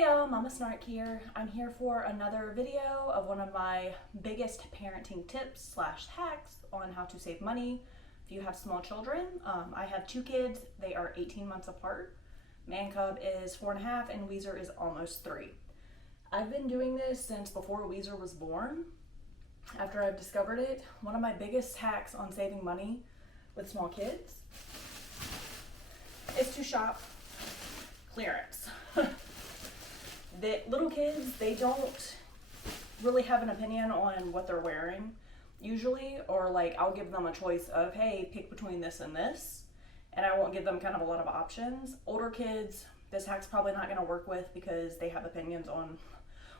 Hey y'all, Mama Snark here. I'm here for another video of one of my biggest parenting tips slash hacks on how to save money if you have small children. I have two kids. They are 18 months apart. Man Cub is 4.5 and Weezer is almost 3. I've been doing this since before Weezer was born. After I've discovered it, one of my biggest hacks on saving money with small kids is to shop clearance. The little kids, they don't really have an opinion on what they're wearing usually, or like I'll give them a choice of, hey, pick between this and this, and I won't give them kind of a lot of options. Older kids, this hack's probably not going to work with because they have opinions on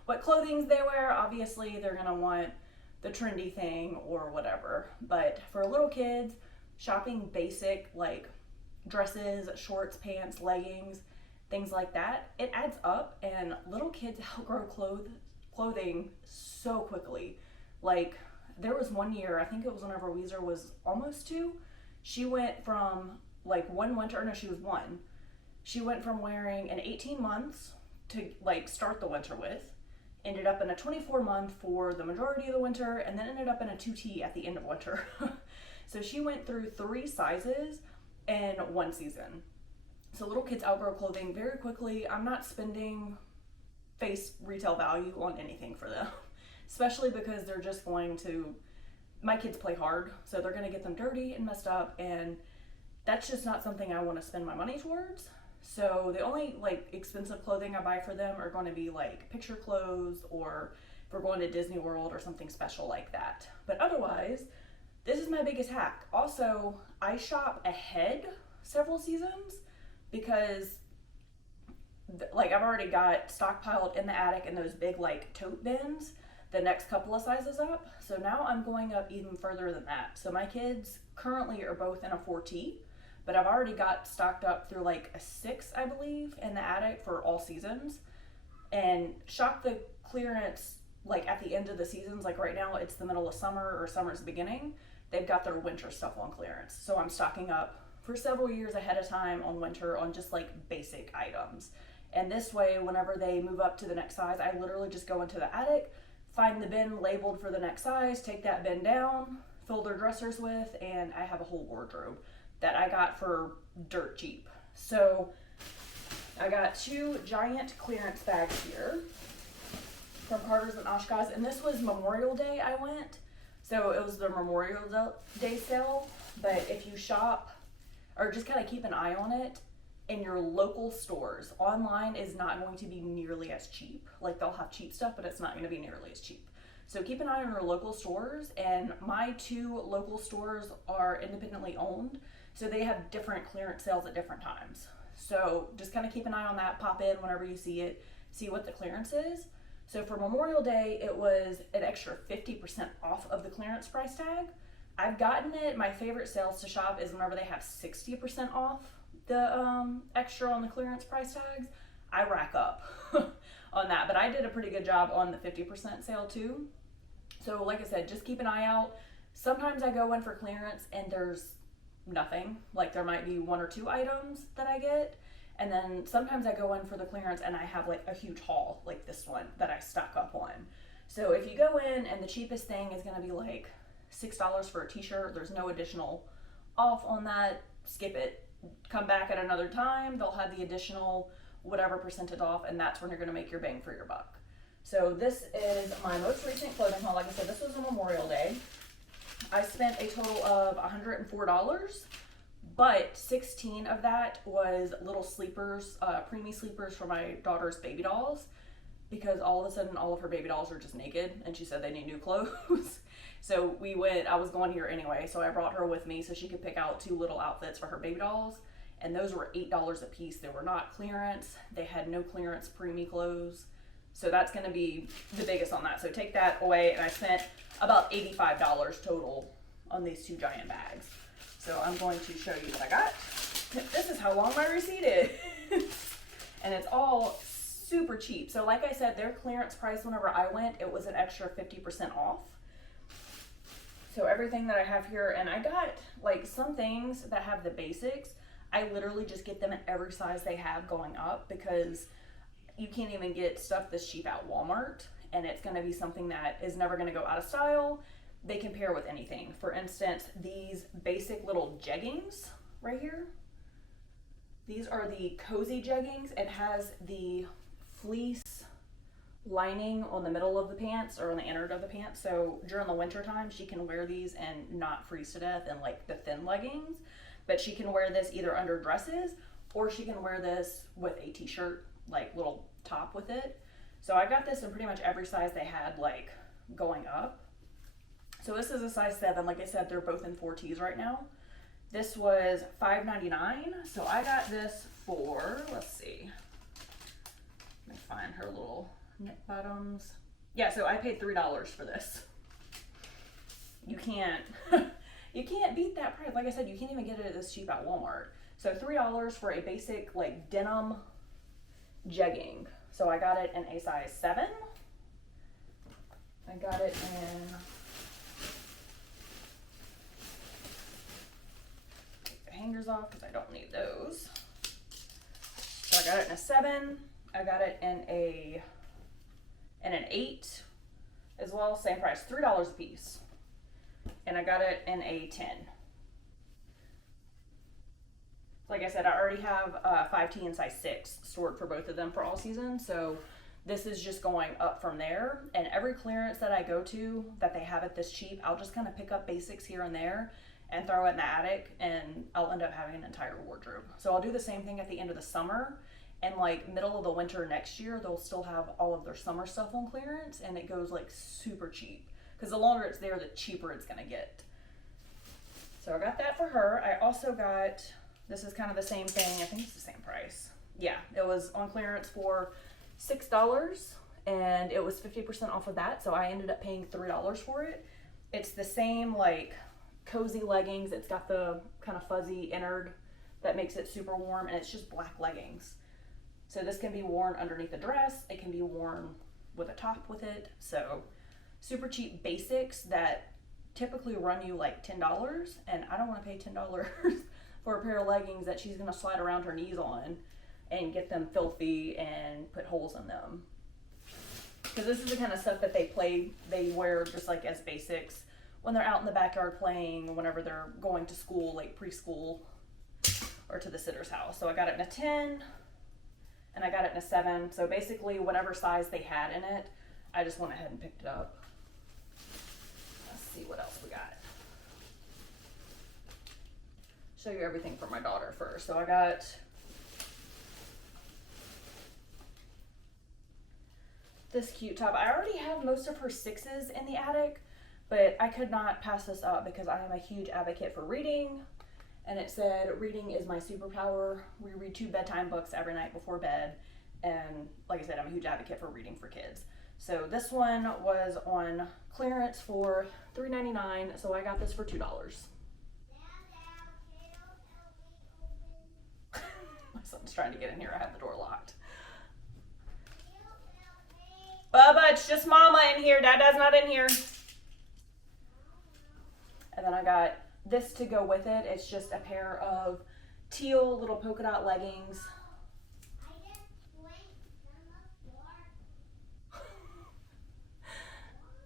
what clothing they wear. Obviously, they're going to want the trendy thing or whatever, but for little kids, shopping basic like dresses, shorts, pants, leggings, things like that, it adds up, and little kids outgrow clothing so quickly. Like, there was one year, I think it was whenever Weezer was almost 2, she went from like one winter, no, she was 1. She went from wearing an 18 months to like start the winter with, ended up in a 24 month for the majority of the winter, and then ended up in a 2T at the end of winter. So she went through 3 sizes in 1 season. So little kids outgrow clothing very quickly. I'm not spending face retail value on anything for them, especially because they're just going to, my kids play hard, so they're going to get them dirty and messed up, and that's just not something I want to spend my money towards. So the only like expensive clothing I buy for them are going to be like picture clothes, or if we're going to Disney World or something special like that. But otherwise, this is my biggest hack. Also, I shop ahead several seasons, because like I've already got stockpiled in the attic in those big like tote bins the next couple of sizes up. So now I'm going up even further than that. So my kids currently are both in a 4T, but I've already got stocked up through like a 6, I believe, in the attic for all seasons. And shop the clearance like at the end of the seasons. Like right now it's the middle of summer or summer's beginning. They've got their winter stuff on clearance. So I'm stocking up for several years ahead of time on winter on just like basic items. And this way, whenever they move up to the next size, I literally just go into the attic, find the bin labeled for the next size, take that bin down, fill their dressers with, and I have a whole wardrobe that I got for dirt cheap. So I got 2 giant clearance bags here from Carter's and Oshkosh, and this was Memorial Day I went. So it was the Memorial Day sale, but if you shop or just kind of keep an eye on it in your local stores, online is not going to be nearly as cheap. Like they'll have cheap stuff, but it's not going to be nearly as cheap. So keep an eye on your local stores, and my 2 local stores are independently owned, so they have different clearance sales at different times. So just kind of keep an eye on that, pop in whenever you see it, see what the clearance is. So for Memorial Day, it was an extra 50% off of the clearance price tag. I've gotten it, my favorite sales to shop is whenever they have 60% off the extra on the clearance price tags. I rack up on that, but I did a pretty good job on the 50% sale too. So like I said, just keep an eye out. Sometimes I go in for clearance and there's nothing. Like there might be 1 or 2 items that I get. And then sometimes I go in for the clearance and I have like a huge haul like this one that I stock up on. So if you go in and the cheapest thing is gonna be like $6 for a t-shirt, there's no additional off on that, skip it. Come back at another time, they'll have the additional whatever percentage off, and that's when you're gonna make your bang for your buck. So this is my most recent clothing haul. Like I said, this was a Memorial Day. I spent a total of $104, but 16 of that was little sleepers, preemie sleepers for my daughter's baby dolls, because all of a sudden all of her baby dolls are just naked and she said they need new clothes. So I was going here anyway, so I brought her with me so she could pick out 2 little outfits for her baby dolls, and those were $8 a piece. They were not clearance. They had no clearance preemie clothes. So that's gonna be the biggest on that. So take that away, and I spent about $85 total on these 2 giant bags. So I'm going to show you what I got. This is how long my receipt is. And it's all super cheap. So like I said, their clearance price whenever I went, it was an extra 50% off. So everything that I have here, and I got like some things that have the basics, I literally just get them in every size they have going up, because you can't even get stuff this cheap at Walmart, and it's going to be something that is never going to go out of style. They can pair with anything. For instance, these basic little jeggings right here. These are the cozy jeggings. It has the fleece lining on the middle of the pants or on the inner of the pants. So during the winter time, she can wear these and not freeze to death in like the thin leggings. But she can wear this either under dresses, or she can wear this with a t-shirt, like little top with it. So I got this in pretty much every size they had, like going up. So this is a size 7. Like I said, they're both in 4Ts right now. This was $5.99. So I got this for, let's see. Let me find her little knit bottoms. Yeah, so I paid $3 for this. You can't you can't beat that price. Like I said, you can't even get it this cheap at Walmart. So $3 for a basic like denim jegging. So I got it in a size 7. I got it in, take the hangers off because I don't need those. So I got it in a 7. I got it in an 8 as well, same price, $3 a piece. And I got it in a 10. Like I said, I already have 5T and size 6 stored for both of them for all season. So this is just going up from there. And every clearance that I go to that they have it this cheap, I'll just kind of pick up basics here and there and throw it in the attic, and I'll end up having an entire wardrobe. So I'll do the same thing at the end of the summer, and like middle of the winter next year, they'll still have all of their summer stuff on clearance, and it goes like super cheap. Because the longer it's there, the cheaper it's gonna get. So I got that for her. I also got, this is kind of the same thing. I think it's the same price. Yeah, it was on clearance for $6, and it was 50% off of that. So I ended up paying $3 for it. It's the same like cozy leggings. It's got the kind of fuzzy innard that makes it super warm, and it's just black leggings. So this can be worn underneath a dress. It can be worn with a top with it. So super cheap basics that typically run you like $10, and I don't want to pay $10 for a pair of leggings that she's going to slide around her knees on and get them filthy and put holes in them. Because this is the kind of stuff that they wear just like as basics when they're out in the backyard playing, whenever they're going to school, like preschool or to the sitter's house. So I got it in a 10 and I got it in a 7. So basically whatever size they had in it, I just went ahead and picked it up. Let's see what else we got. Show you everything for my daughter first. So I got this cute top. I already have most of her 6s in the attic, but I could not pass this up because I am a huge advocate for reading. And it said, reading is my superpower. We read 2 bedtime books every night before bed. And like I said, I'm a huge advocate for reading for kids. So this one was on clearance for $3.99. So I got this for $2. My son's trying to get in here. I have the door locked. Bubba, it's just Mama in here. Dada's not in here. And then I got this to go with it. It's just a pair of teal little polka dot leggings.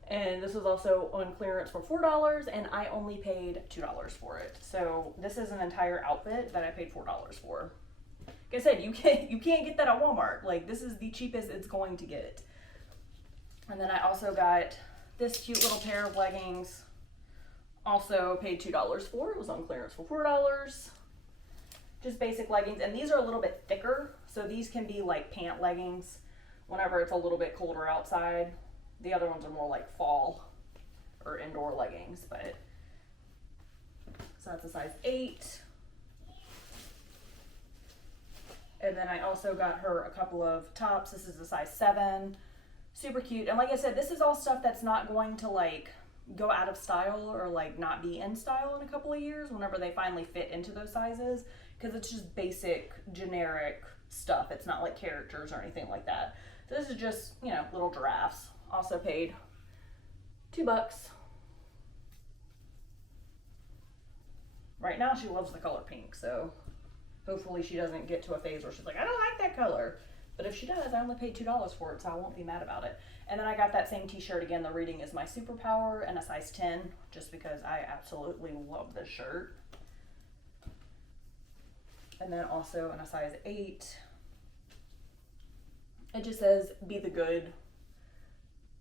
And this was also on clearance for $4, and I only paid $2 for it. So this is an entire outfit that I paid $4 for. Like I said, you can't get that at Walmart. Like, this is the cheapest it's going to get. And then I also got this cute little pair of leggings. Also paid $2 for. It was on clearance for $4. Just basic leggings. And these are a little bit thicker. So these can be like pant leggings whenever it's a little bit colder outside. The other ones are more like fall or indoor leggings. But so that's a size 8. And then I also got her a couple of tops. This is a size 7. Super cute. And like I said, this is all stuff that's not going to like go out of style or like not be in style in a couple of years whenever they finally fit into those sizes, because it's just basic generic stuff. It's not like characters or anything like that. So this is just, you know, little giraffes. Also paid $2. Right now she loves the color pink, so hopefully she doesn't get to a phase where she's like, I don't like that color. But if she does, I only paid $2 for it, so I won't be mad about it. And then I got that same t-shirt again. The reading is my superpower, and a size 10, just because I absolutely love this shirt. And then also in a size 8, it just says, be the good.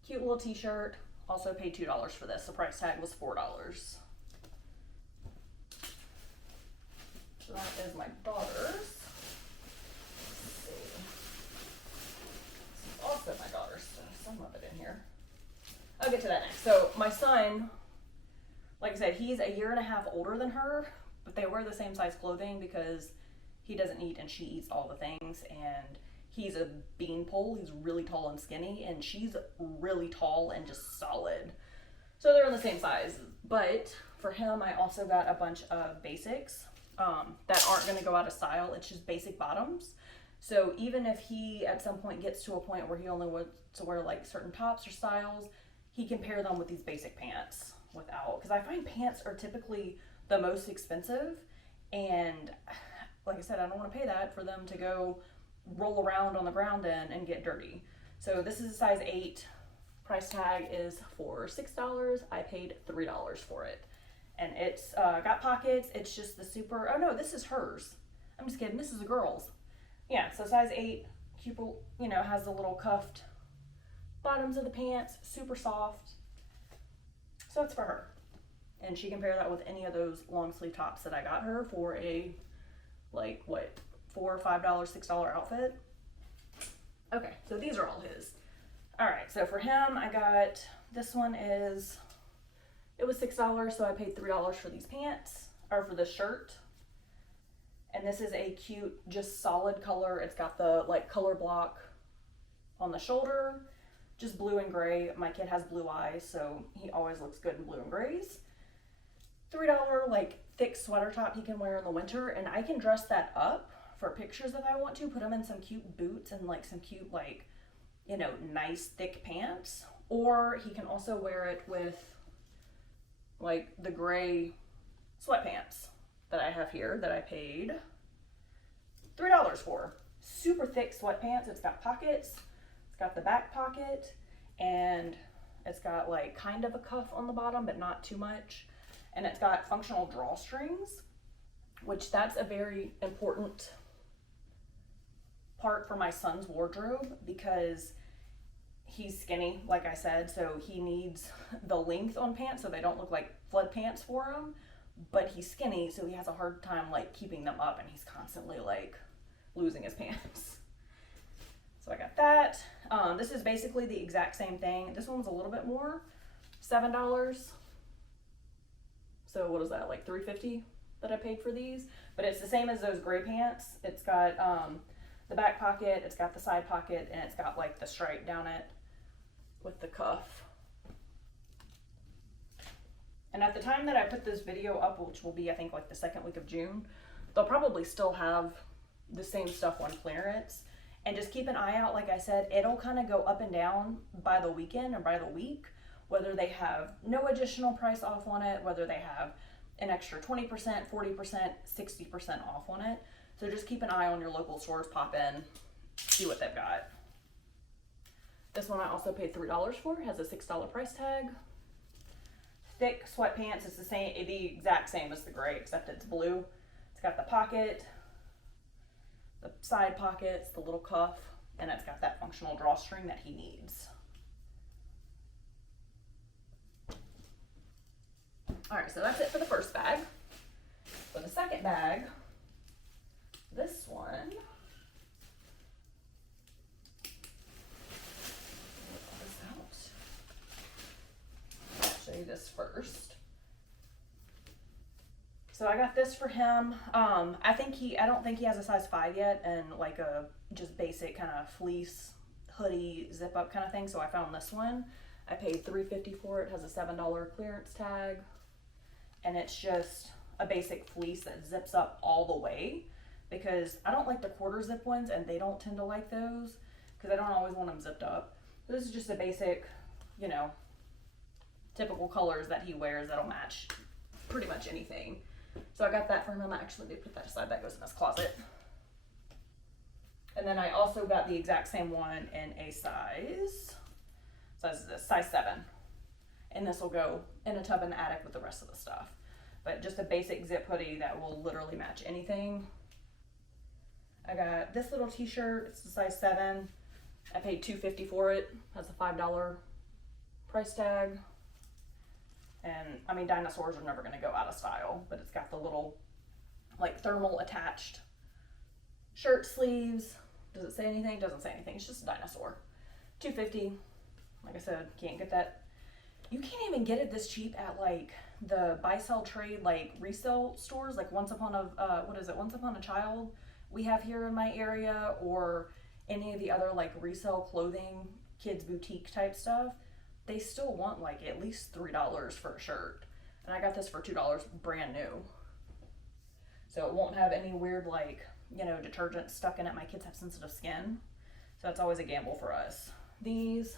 Cute little t-shirt. Also paid $2 for this. The price tag was $4. So that is my daughter's. Also my daughter's stuff, some of it in here. I'll get to that next. So my son, like I said, he's a year and a half older than her, but they wear the same size clothing because he doesn't eat and she eats all the things, and he's a beanpole. He's really tall and skinny, and she's really tall and just solid. So they're in the same size. But for him, I also got a bunch of basics that aren't going to go out of style. It's just basic bottoms. So even if he at some point gets to a point where he only wants to wear like certain tops or styles, he can pair them with these basic pants without, because I find pants are typically the most expensive, and like I said, I don't want to pay that for them to go roll around on the ground in and get dirty. So this is a size 8. Price tag is for $6. I paid $3 for it. And it's got pockets. It's just the super, oh no, this is hers. I'm just kidding, this is a girl's. Yeah, so size 8, cute, you know, has the little cuffed bottoms of the pants, super soft. So it's for her. And she can pair that with any of those long sleeve tops that I got her for a, like, what, $4, $5, $6 outfit. Okay, so these are all his. All right, so for him, I got, this one is, it was $6, so I paid $3 for these pants, or for this shirt. And this is a cute, just solid color. It's got the like color block on the shoulder, just blue and gray. My kid has blue eyes, so he always looks good in blue and grays. $3 like thick sweater top he can wear in the winter, and I can dress that up for pictures if I want to, put him in some cute boots and like some cute, like, you know, nice thick pants. Or he can also wear it with like the gray sweatpants that I have here that I paid $3 for. Super thick sweatpants. It's got pockets, it's got the back pocket, and it's got like kind of a cuff on the bottom, but not too much. And it's got functional drawstrings, which that's a very important part for my son's wardrobe because he's skinny, like I said, so he needs the length on pants so they don't look like flood pants for him. But he's skinny, so he has a hard time like keeping them up, and he's constantly like losing his pants. So I got that. This is basically the exact same thing. This one's a little bit more, $7. So what is that, like $3.50 that I paid for these? But it's the same as those gray pants. It's got the back pocket, it's got the side pocket, and it's got like the stripe down it with the cuff. And at the time that I put this video up, which will be, I think, like the second week of June, they'll probably still have the same stuff on clearance. And just keep an eye out. Like I said, it'll kind of go up and down by the weekend or by the week, whether they have no additional price off on it, whether they have an extra 20%, 40%, 60% off on it. So just keep an eye on your local stores, pop in, see what they've got. This one I also paid $3 for, it has a $6 price tag. Thick sweatpants, it's the exact same as the gray, except it's blue. It's got the pocket, the side pockets, the little cuff, and it's got that functional drawstring that he needs. All right, so that's it for the first bag. For the second bag, this one, show you this first. So I got this for him. I don't think he has a size 5 yet, and like a just basic kind of fleece hoodie zip up kind of thing. So I found this one. I paid $3.50 for it. It has a $7 clearance tag, and it's just a basic fleece that zips up all the way, because I don't like the quarter zip ones, and they don't tend to like those because I don't always want them zipped up. This is just a basic, you know, typical colors that he wears that'll match pretty much anything. So I got that for him. I actually did put that aside. That goes in his closet. And then I also got the exact same one in a size this, size 7. And this will go in a tub in the attic with the rest of the stuff. But just a basic zip hoodie that will literally match anything. I got this little t-shirt, it's a size 7. I paid $2.50 for it. Has a $5 price tag. And I mean, dinosaurs are never gonna go out of style, but it's got the little like thermal attached shirt sleeves. Does it say anything? Doesn't say anything. It's just a dinosaur. $2.50. Like I said, can't get that. You can't even get it this cheap at like the buy sell trade like resale stores, like Once Upon a Child we have here in my area, or any of the other like resale clothing, kids boutique type stuff. They still want like at least $3 for a shirt. And I got this for $2 brand new. So it won't have any weird like, you know, detergent stuck in it. My kids have sensitive skin. So that's always a gamble for us. These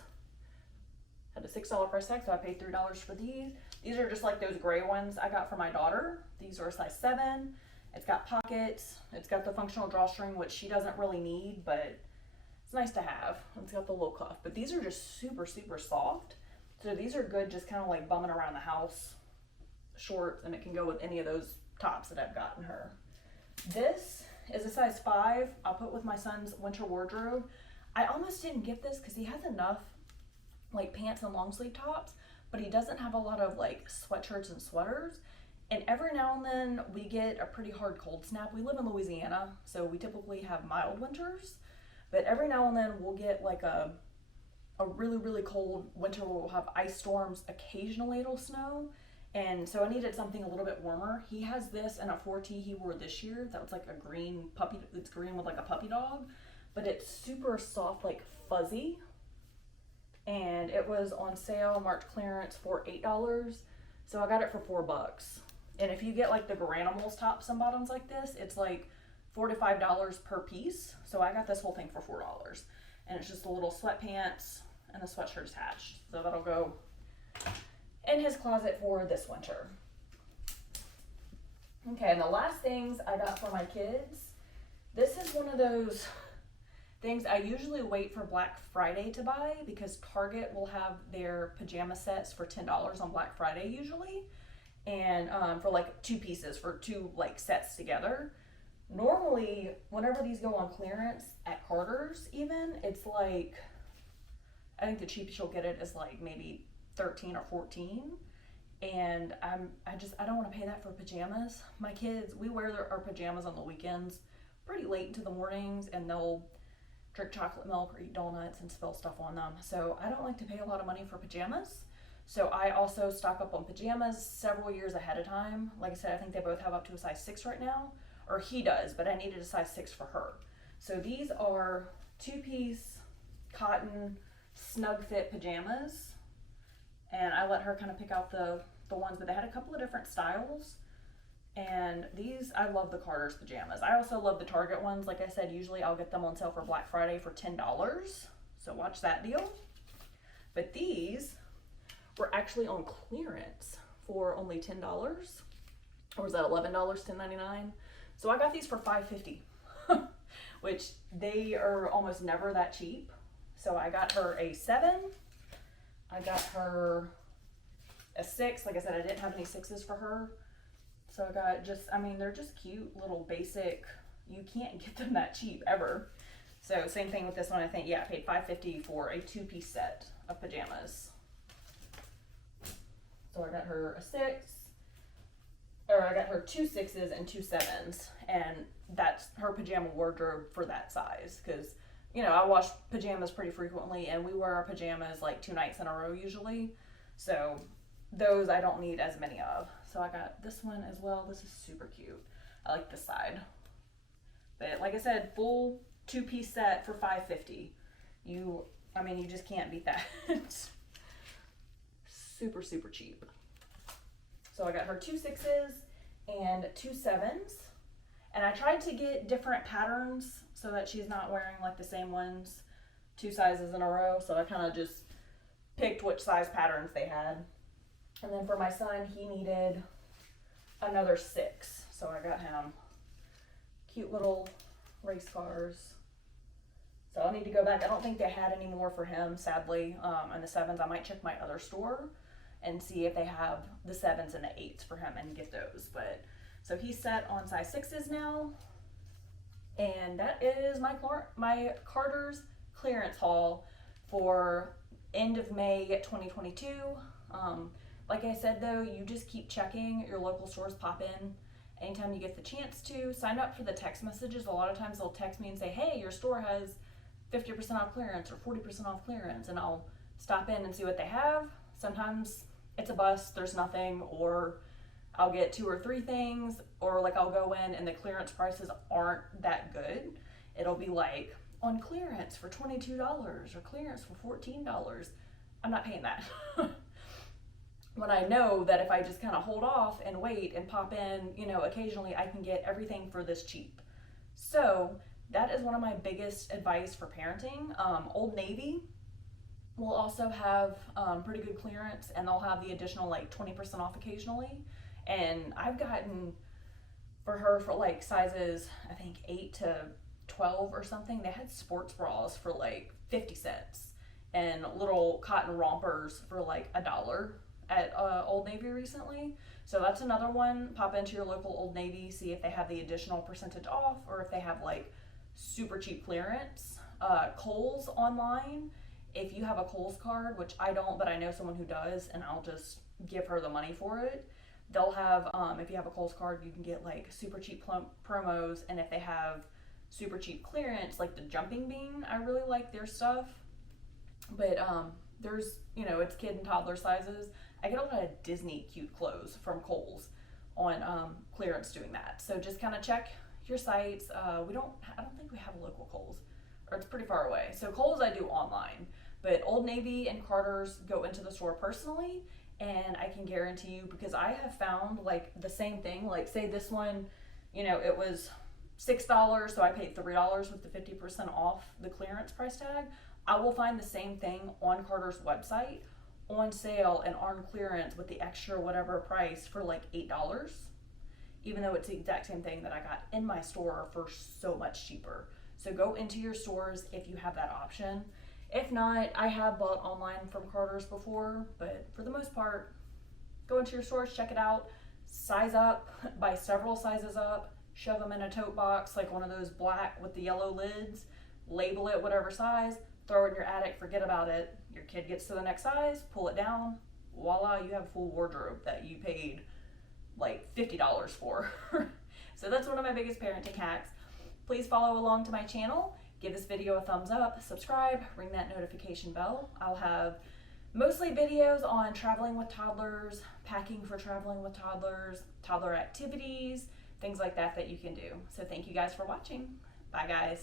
had a $6 price tag, so I paid $3 for these. These are just like those gray ones I got for my daughter. These are a size 7. It's got pockets. It's got the functional drawstring, which she doesn't really need, but it's nice to have. It's got the little cuff. But these are just super, super soft. So these are good just kind of like bumming around the house shorts, and it can go with any of those tops that I've gotten her. This is a size 5. I'll put with my son's winter wardrobe. I almost didn't get this because he has enough like pants and long sleeve tops, but he doesn't have a lot of like sweatshirts and sweaters. And every now and then we get a pretty hard cold snap. We live in Louisiana, so we typically have mild winters, but every now and then we'll get like a really, really cold winter where we'll have ice storms. Occasionally it'll snow. And so I needed something a little bit warmer. He has this in a 4T he wore this year. That was like a green puppy. It's green with like a puppy dog, but it's super soft, like fuzzy. And it was on sale, March clearance for $8. So I got it for $4. And if you get like the Garanimals tops and bottoms like this, it's like $4 to $5 per piece. So I got this whole thing for $4. And it's just a little sweatpants and a sweatshirt attached. So that'll go in his closet for this winter. Okay, and the last things I got for my kids. This is one of those things I usually wait for Black Friday to buy, because Target will have their pajama sets for $10 on Black Friday usually. And for like 2 pieces, for 2 like sets together. Normally, whenever these go on clearance at Carter's even, it's like, I think the cheapest you'll get it is like maybe 13 or 14. And I don't want to pay that for pajamas. My kids, we wear our pajamas on the weekends pretty late into the mornings, and they'll drink chocolate milk or eat donuts and spill stuff on them. So I don't like to pay a lot of money for pajamas. So I also stock up on pajamas several years ahead of time. Like I said, I think they both have up to a size 6 right now, or he does, but I needed a size 6 for her. So these are 2-piece cotton snug fit pajamas, and I let her kind of pick out the ones, but they had a couple of different styles. And these, I love the Carter's pajamas. I also love the Target ones. Like I said, usually I'll get them on sale for Black Friday for $10. So watch that deal. But these were actually on clearance for only $10. Or was that $11, $10.99? So I got these for $5.50, which they are almost never that cheap. So I got her a 7. I got her a 6. Like I said, I didn't have any 6s for her. So I got they're just cute little basic. You can't get them that cheap ever. So same thing with this one. I think, yeah, I paid $5.50 for a 2-piece set of pajamas. So I got her a 6, or I got her 2 6s and 2 7s, and that's her pajama wardrobe for that size. Because, you know, I wash pajamas pretty frequently, and we wear our pajamas like 2 nights in a row usually. So those I don't need as many of. So I got this one as well. This is super cute. I like this side. But like I said, full 2-piece set for $5.50. You just can't beat that. Super, super cheap. So I got her 2 6s and 2 7s. And I tried to get different patterns so that she's not wearing like the same ones 2 sizes in a row. So I kind of just picked which size patterns they had. And then for my son, he needed another 6. So I got him cute little race cars. So I'll need to go back. I don't think they had any more for him, sadly, in the 7s. I might check my other store and see if they have the 7s and the 8s for him and get those. But so he's set on size 6s now. And that is my Carter's clearance haul for end of May 2022. Like I said though, you just keep checking your local stores, pop in anytime you get the chance to. Sign up for the text messages. A lot of times they'll text me and say, hey, your store has 50% off clearance or 40% off clearance, and I'll stop in and see what they have. Sometimes it's a bust, there's nothing, or I'll get 2 or 3 things, or like I'll go in and the clearance prices aren't that good. It'll be like on clearance for $22 or clearance for $14. I'm not paying that. When I know that if I just kind of hold off and wait and pop in, you know, occasionally I can get everything for this cheap. So that is one of my biggest advice for parenting. Old Navy will also have pretty good clearance, and they'll have the additional like 20% off occasionally. And I've gotten for her for like sizes, I think 8 to 12 or something, they had sports bras for like 50 cents and little cotton rompers for like $1 at Old Navy recently. So that's another one. Pop into your local Old Navy, see if they have the additional percentage off or if they have like super cheap clearance. Kohl's online, if you have a Kohl's card, which I don't, but I know someone who does, and I'll just give her the money for it. They'll have, if you have a Kohl's card, you can get like super cheap promos, and if they have super cheap clearance, like the Jumping Bean, I really like their stuff. But there's, you know, it's kid and toddler sizes. I get a lot of Disney cute clothes from Kohl's on clearance doing that. So just kind of check your sites. I don't think we have a local Kohl's, or it's pretty far away. So Kohl's I do online, but Old Navy and Carter's go into the store personally. And I can guarantee you, because I have found like the same thing, like say this one, you know, it was $6, so I paid $3 with the 50% off the clearance price tag. I will find the same thing on Carter's website on sale and on clearance with the extra whatever price for like $8, even though it's the exact same thing that I got in my store for so much cheaper. So go into your stores if you have that option. If not, I have bought online from Carter's before, but for the most part, go into your stores, check it out, size up, buy several sizes up, shove them in a tote box, like one of those black with the yellow lids, label it whatever size, throw it in your attic, forget about it. Your kid gets to the next size, pull it down, voila, you have a full wardrobe that you paid like $50 for. So that's one of my biggest parenting hacks. Please follow along to my channel. Give this video a thumbs up, subscribe, ring that notification bell. I'll have mostly videos on traveling with toddlers, packing for traveling with toddlers, toddler activities, things like that that you can do. So thank you guys for watching. Bye guys.